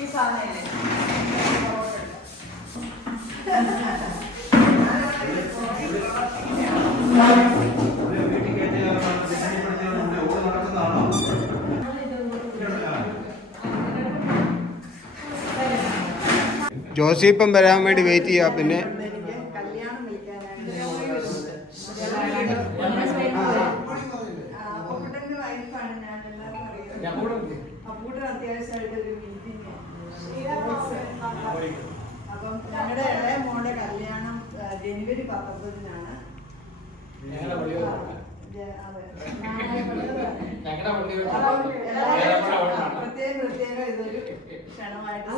ഈ സാധനം ജോസിപ്പം വരാൻ വേണ്ടി വെയിറ്റ് ചെയ്യാ. പിന്നെ അപ്പം ഞങ്ങളുടെ ഇളയ മോളുടെ കല്യാണം ജനുവരി 19-നാണ്. പ്രത്യേക ഇതൊരു ക്ഷണമായിട്ട്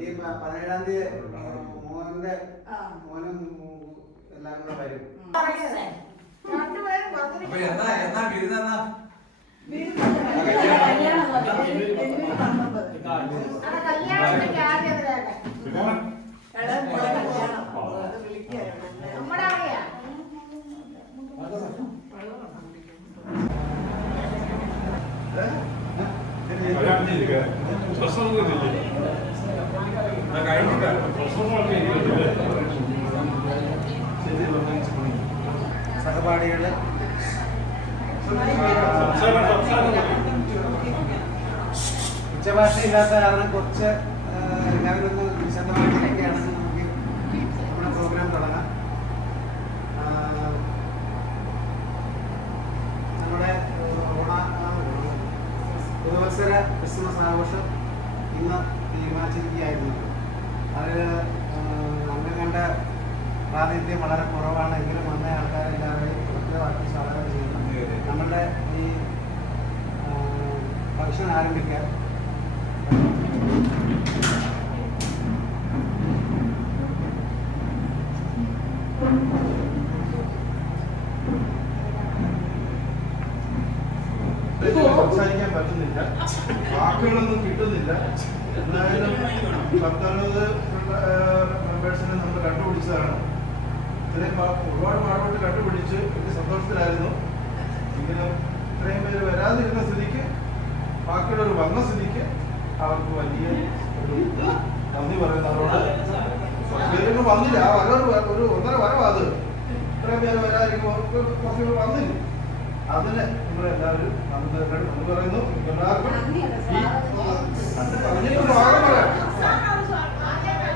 ഈ 17-ാം തീയതി മോനും എല്ലാം കൂടെ വരും. സഹപാഠികള് ഉച്ചഭാഷ ഇല്ലാത്ത കാരണം കുറച്ച് എല്ലാവരും ഒന്ന് വിശദമായിട്ടൊക്കെയാണെന്ന് നമുക്ക് നമ്മുടെ പ്രോഗ്രാം തുടങ്ങാം. നമ്മുടെ പുതുവത്സര ക്രിസ്മസ് ആഘോഷം ഇന്ന് തീരുമാനിച്ചിരിക്കുകയായിരുന്നു. അതിൽ നമ്മൾ കണ്ട പ്രാതിനിധ്യം വളരെ കുറവാണെങ്കിലും വന്ന ആൾക്കാരെല്ലാവരെയും പ്രത്യേകമാക്കി സ്വാഗതം ചെയ്യുന്നു. നമ്മളുടെ ഈ ഫംഗ്ഷൻ ആരംഭിക്കാൻ സംസാരിക്കാൻ പറ്റുന്നില്ല, വാക്കുകളൊന്നും കിട്ടുന്നില്ല. എന്തായാലും 10-60 മെമ്പേഴ്സിനെ നമ്മൾ കണ്ടുപിടിച്ചതാണ്. ഇത്രയും ഒരുപാട് പാടുപെട്ട് കണ്ടുപിടിച്ച് വലിയ സന്തോഷത്തിലായിരുന്നു. എങ്കിലും ഇത്രയും പേര് വരാതിരുന്ന സ്ഥിതിക്ക്, ബാക്കിയുള്ളവർ വന്ന സ്ഥിതിക്ക് അവർക്ക് വലിയ ഒരു നന്ദി പറയുന്നു. അവരോട് പേരൊന്നും വന്നില്ല, ആ ഒരു 1.5 വരവാ അത്. ഇത്രയും പേര് വരാതിരിക്കുമ്പോൾ കുറച്ച് വന്നില്ല. അതിന് നമ്മളെല്ലാവരും നന്ദി പറയുന്നു. എല്ലാവർക്കും പറഞ്ഞിട്ട് സ്വാഗതം പറയാം.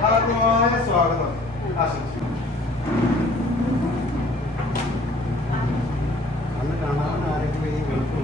ആത്മാവായ സ്വാഗതം ആശംസിക്കുന്നു. അന്ന് കാണാൻ ആരെങ്കിലും ഈ വെളുപ്പ്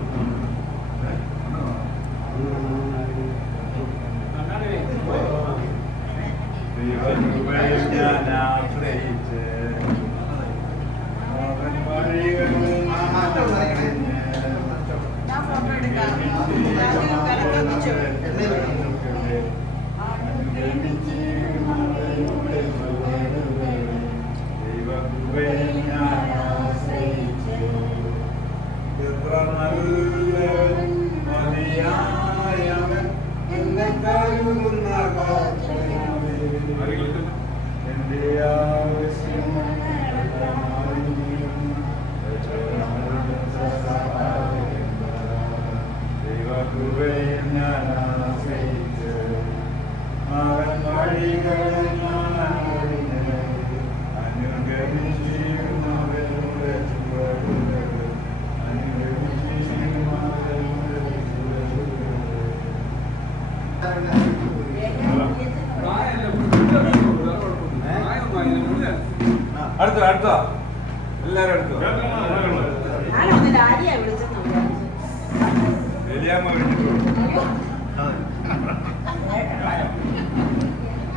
അടുത്ത അടുത്ത എല്ലാരും അടുത്ത ഞാനൊന്ന് ഡാഡിയാ വിളിച്ചെന്ന് വിചാരിച്ചു. എലിയാമ്മ വിളിച്ചിട്ടുള്ളൂ.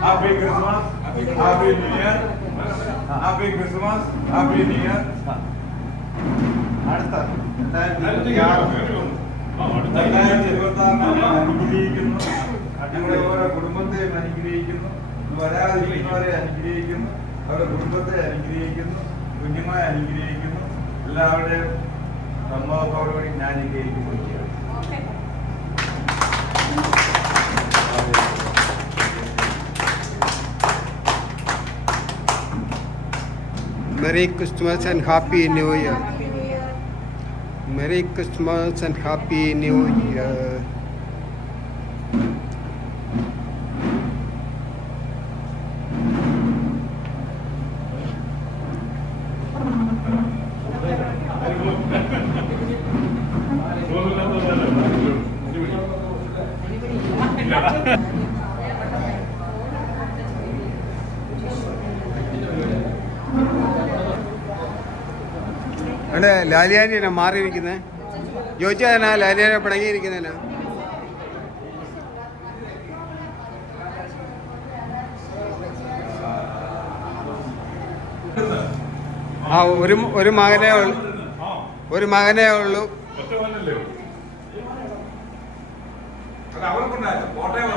Happy Christmas, happy new year, happy Christmas, happy new year. അടുത്ത 2026 അനുഗ്രഹിക്കുന്നു. ഞങ്ങളുടെ ഓരോ കുടുംബത്തെയും അനുഗ്രഹിക്കുന്നു. വരാതിരിക്കുന്നവരെ അനുഗ്രഹിക്കുന്നു. അവരുടെ കുടുംബത്തെ അനുഗ്രഹിക്കുന്നു. കുഞ്ഞുങ്ങളെ അനുഗ്രഹിക്കുന്നു. എല്ലാവരുടെയും സമ്മതത്തോടുകൂടി ഞാൻ ഈ cake കുറിക്കുകയാണ്. Merry Christmas and Happy New Year. Merry Christmas and Happy New Year. അവിടെ ലാലിയാനിയാണ് മാറിയിരിക്കുന്നത്. ചോദിച്ചാൽ ലാലിയാനെ പിണങ്ങിയിരിക്കുന്നതിനാ. ആ ഒരു മകനേ ഉള്ളൂ, ഒരു മകനേ ഉള്ളൂ. കോട്ടയം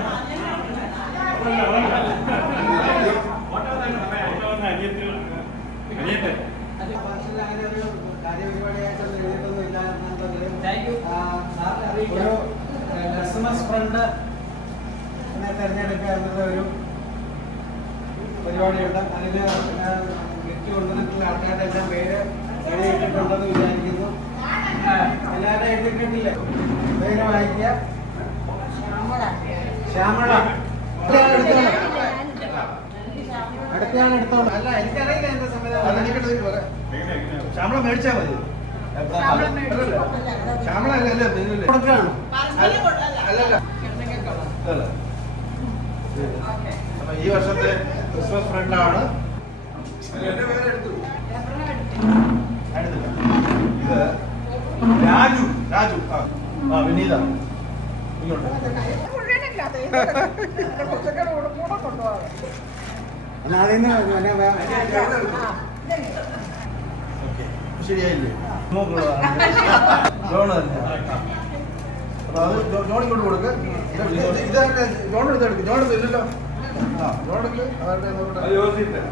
ഒരു ക്രിസ്മസ് ഫ്രണ്ട് തിരഞ്ഞെടുക്കുക എന്നുള്ള ഒരു പരിപാടിയുണ്ട്. അതിന് ഗിഫ്റ്റ് കൊണ്ടുവന്നിട്ടുള്ള ആൾക്കാരുടെ എല്ലാം പേര് എഴുതിയിട്ടുണ്ടെന്ന് വിചാരിക്കുന്നു. എല്ലാവരും എഴുതിയിട്ടില്ല. പേര് വായിക്കുക. ശ്യാമള അടുത്തയാണ് എടുത്തോളൂ. അല്ല എനിക്കറിയില്ല എന്റെ സംവിധാനം. ശമ്പളം മേടിച്ചാൽ മതി. ശമ്പളം അല്ലല്ലോ കൊടുക്കാണോ? അല്ലല്ല. അപ്പൊ ഈ വർഷത്തെ ക്രിസ്മസ് ഫ്രണ്ടാണ്. എന്റെ പേരെടുത്തു. ഇത് രാജു. രാജു ആ വിനീത ഇങ്ങോട്ട്. ശരിയായില്ലേ? ജോണ് തന്നെ. അപ്പൊ അത് ജോൺ ഇങ്ങോട്ട് കൊടുക്ക്. ഇതല്ലേ ജോൺ എടുത്തെടുക്ക്. ജോൺ ഇല്ലല്ലോ. ആ ജോൺ എടുക്ക്. അത് യോസിന്റെ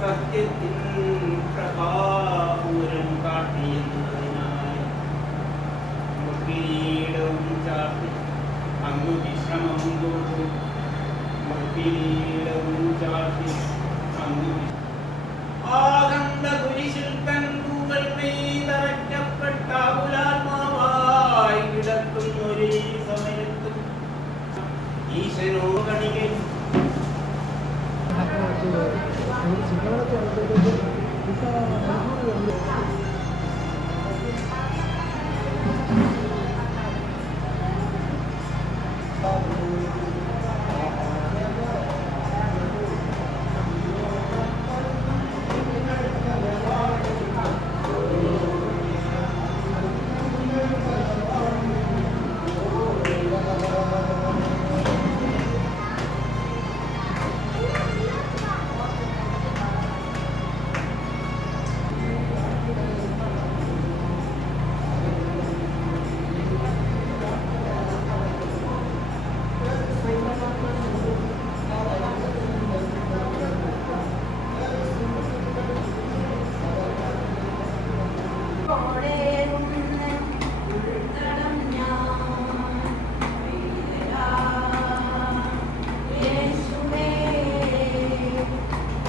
സത്യത്തിൻ പ്രഭാപൂരം കാട്ടിയെന്നതിനായി മുക്കിരീടവും ചാർത്തി അങ്ങു വിശ്രമം തോട്ടു. മുക്കിരീടവും ചാർത്തി അങ്ങു ആകണ്ട കുരിശിൽ തൻ തൂവൽ മെയ്തറയ്ക്കപ്പെട്ട ആകുലാത്മാവായി കിടക്കുന്നൊരേ സമയത്തും ഈശ്വരോ കണികെ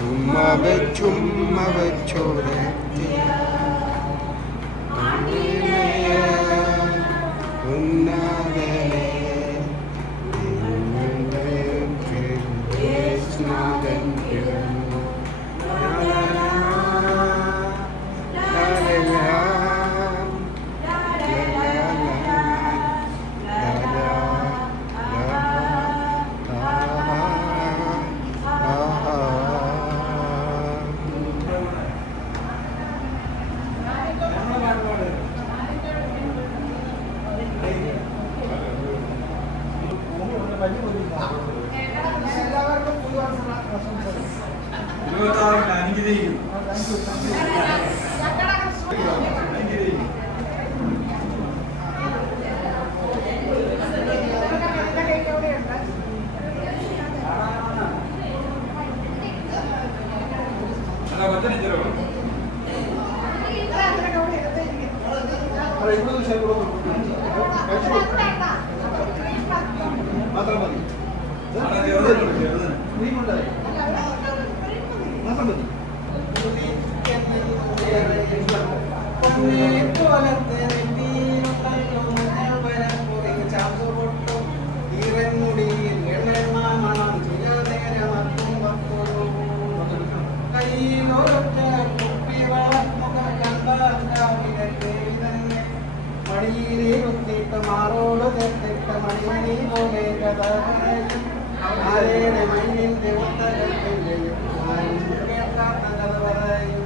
ചുമ്മ വെച്ചോരത്തിയ ഉന്നതനെ എല്ലാവർക്കും പുതുവർഷ ആശംസകൾ. 26 അനുഗ്രഹിക്കുന്നു. അല്ല വചനം ചെലവ് മാത്രം മതി ചെറുതിന് നീ കൊണ്ടുപോയി മാത്രം മതി മാറോട് ചേർത്തിട്ട് മണിമണി പോലെ കഥ പറയും ആരേടെ മണ്ണിന്റെ ഉത്തരത്തിന്റെ കേൾക്കാത്ത കഥ പറയും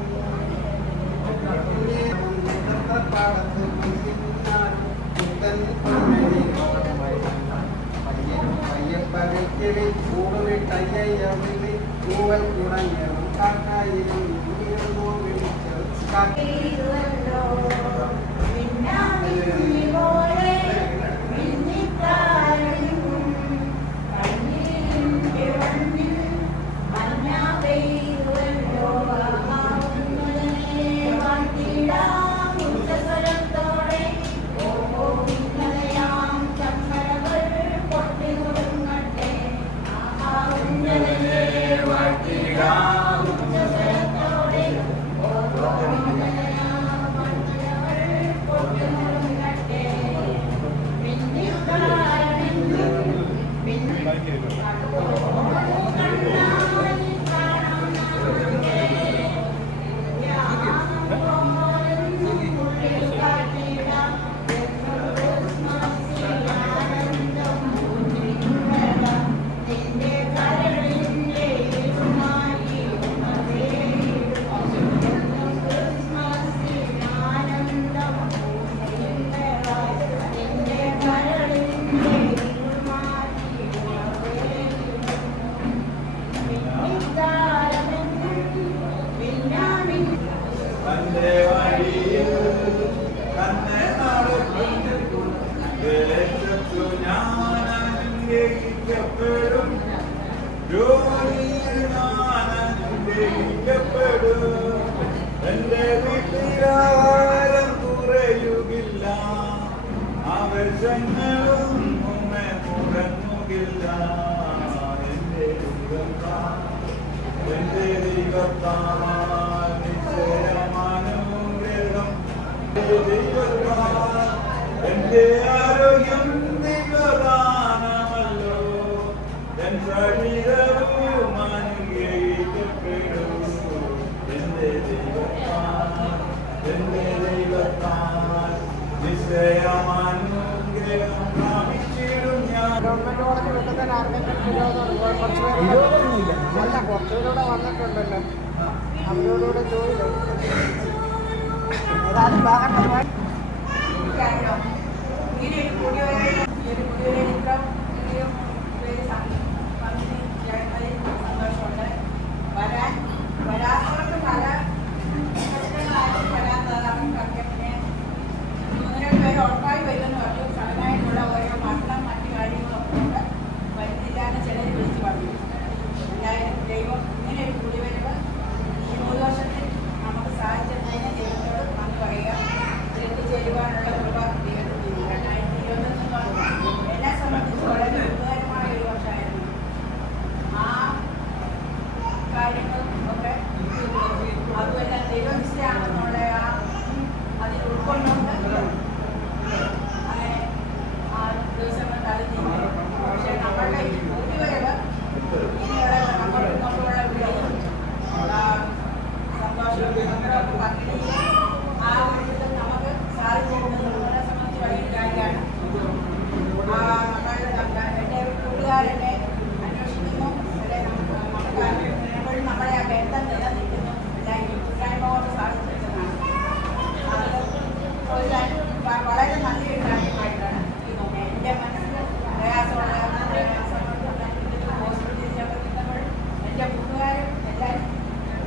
പാടത്ത് പയ്യപ്പകയ്ക്കിളി കൂടുവിട്ടയ്യ വിളി പൂവൽ കുടഞ്ഞതും കാക്കായിലും വിളിച്ചത് എന്റെ വീട്ടിലാരും കുറയുകില്ല ആവശ്യങ്ങളും മുടങ്ങുകില്ല എന്റെ ദൈവത്താൽ നിശ്ചയമാനുഗ്രഹം ദൈവത്താൽ എന്റെ ആരോഗ്യം ദൈവദാനമല്ലോ എൻ ശരീരവും അനുഗ്രഹിക്കപ്പെടും എന്റെ ദൈവത്താൽ നിശ്ചയമാനുഗ്രഹം പ്രാപിച്ചിടും ഞാൻ. ഗവൺമെന്റ് കോളേജ് വെക്കുന്നതിന് ആർക്കെങ്കിലും വിരോധമൊന്നുമില്ല. അല്ല, കുറച്ചുകൂടെ വന്നിട്ടുണ്ടല്ലോ, അവരോടുകൂടെ ചോദിച്ചു ഏതായാലും ഭാഗമായി സന്തോഷമുണ്ട്. വരാത്തവർക്ക് പല പേര് ഉറപ്പായി വരുമെന്ന് പറഞ്ഞു. സഡനായിട്ടുള്ള ഓരോ മരണം മറ്റു കാര്യങ്ങളൊക്കെ കൊണ്ട് വരുന്നില്ലാന്ന് ചിലർ വിളിച്ചു പറഞ്ഞു. എന്തായാലും ദൈവം ഇങ്ങനെ ഒരു കുടിവരവ് ഈ 3 വർഷത്തിൽ നമുക്ക് സാധിച്ചതിന് ദൈവത്തോട് നന്ദി പറയുക. എത്തിച്ചേരുവാനുള്ള കൃപ ദൈവത്തിന് 2021 എന്നെ സംബന്ധിച്ച് വളരെ ഉപകാരമായ ഒരു വർഷമായിരുന്നു. ദൈവനിശ്ചയാണെന്നുള്ള അതിൽ ഉൾക്കൊണ്ടുകൊണ്ട് അങ്ങനെ ആ ദിവസങ്ങൾ തടഞ്ഞു. പക്ഷെ നമ്മളുടെ ഈ കൂട്ടിവരവ് ഇങ്ങനെയുള്ള അങ്ങോട്ടും ഇങ്ങോട്ടുമുള്ള വിളിയും സന്തോഷവും സങ്കടമൊക്കെ പങ്കിടുകയും ആ ഒരു വിധം നമുക്ക് സാധിച്ചിരുന്നത് നമ്മളെ സംബന്ധിച്ച് വലിയൊരു കാര്യമാണ്. എൻ്റെ കൂട്ടുകാരനെ അന്വേഷിക്കുന്നു, അല്ലെ നമുക്ക് എപ്പോഴും നമ്മുടെ ആ ബന്ധം നിലനിൽക്കുന്നു. എല്ലാവരും കൂട്ടായ്മ കൊണ്ട് സാധിച്ചതാണ്. അത് വളരെ നല്ലൊരു കാര്യമായിട്ടാണ് തോന്നുന്നത്. എൻ്റെ മനസ്സിൽ പ്രയാസമുള്ള ഹോസ്പിറ്റലിൽ നിന്നപ്പോൾ എൻ്റെ കൂട്ടുകാരും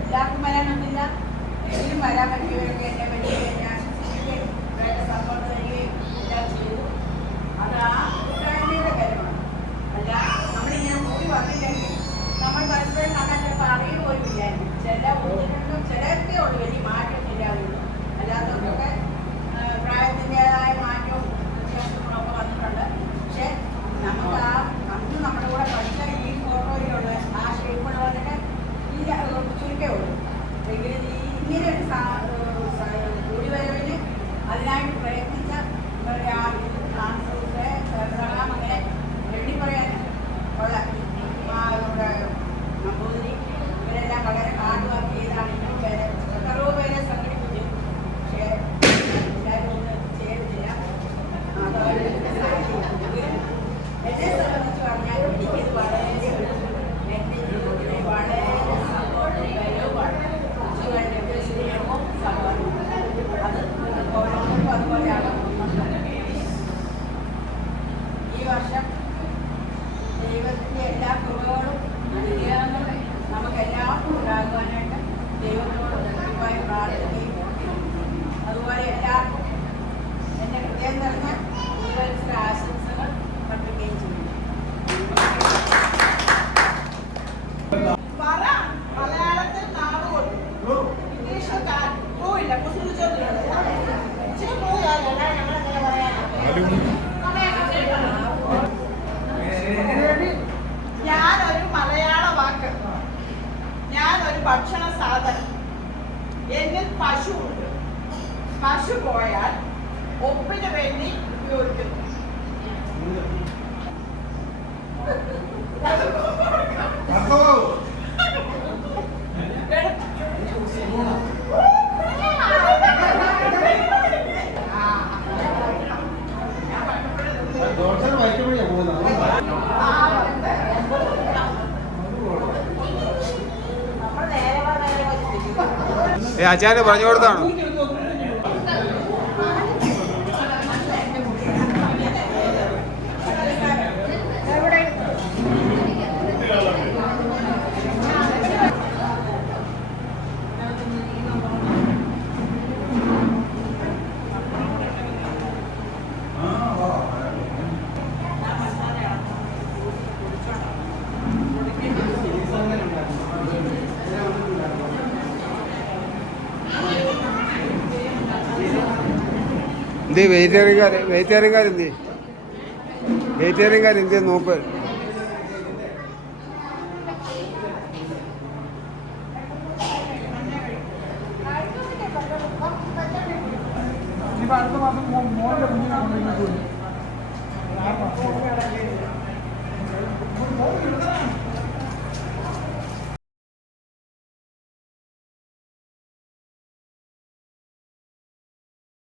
എല്ലാവർക്കും വരാനൊന്നില്ല, എങ്കിലും വരാൻ പറ്റിയവരൊക്കെ എന്നെ പറ്റുകയും ആശംസിക്കുകയും വേണ്ട സപ്പോർട്ട് തരികയും എല്ലാം ചെയ്തു. അത് ആ കൂട്ടായ്മയുടെ കാര്യമാണ്. അല്ല നമ്മളിങ്ങനെ കൂടി വന്നില്ലെങ്കിൽ നമ്മൾ പരസ്പരം കാണാൻ ചിലപ്പോൾ അറിയുക പോലും ഇല്ലായിരുന്നു. ചിലർക്കേ ഉള്ളൂ വലിയ മാറ്റം ശരിയാവുള്ളൂ. അല്ലാത്തവർക്കൊക്കെ പ്രായത്തിൻ്റെതായ മാറ്റവും വ്യത്യാസങ്ങളൊക്കെ വന്നിട്ടുണ്ട്. പക്ഷെ നമുക്ക് ആ അന്ന് നമ്മുടെ കൂടെ പഠിച്ച ഈ ഫോട്ടോയിലുള്ള ആ ഷേപ്പുള്ളവരുടെ ഈ ചുരുക്കേ ഉള്ളൂ. എങ്കിലും ഇങ്ങനെ ഒരു കൂടിവരവിന് അതിനായിട്ട് പ്രയത്നിച്ച എബ്രഹാം അങ്ങനെ എണ്ണി പറയാൻ ഉള്ള നമ്മുടെ നമ്പൂതിരി ഇവരെല്ലാം വളരെ ഹാർഡ് വർക്ക് ചെയ്താണ് ഇന്നും പേരെ എത്രയോ പേരെ സംഘടിപ്പിച്ചു. പക്ഷേ എല്ലാവരും ഒന്നും ചെയ്തിട്ടില്ല. എന്നെ സംബന്ധിച്ച് പറഞ്ഞാൽ എനിക്കിത് വളരെ എൻ്റെ ജീവിതത്തിലെ വളരെ സന്തോഷകരവുമാണ്. കുട്ടികളുടെ സ്നേഹവും സഹകരണവും അത് ഓരോരുത്തർക്കും അതുപോലെയാണ്. ഈ വർഷം ദൈവത്തിൻ്റെ എല്ലാ കൃപകളും അനുഗ്രഹങ്ങളും നമുക്കെല്ലാം ഉണ്ടാകുവാനായിട്ട് ദൈവത്തോട് ദൈവമായി പ്രാർത്ഥിക്കുകയും അതുപോലെ എല്ലാവർക്കും എൻ്റെ ഹൃദയം നിറഞ്ഞ പുതുവത്സര ആശംസകൾ അർപ്പിക്കുകയും ചെയ്യുന്നു. മലയാളത്തിൽ നാടുകൊണ്ട് ഇംഗ്ലീഷിൽ പോയില്ല. ഞാനൊരു മലയാള വാക്ക്, ഞാനൊരു ഭക്ഷണ സാധനം, എന്നിൽ പശു ഉണ്ട്. പശു പോയാൽ ഒപ്പിന് വേണ്ടി ഉപയോഗിക്കുന്നു. ആചാര്യ പറഞ്ഞു കൊടുത്താണോ? എന്ത് വെജിറ്റേറിയൻകാരെന്ത് നോക്ക്.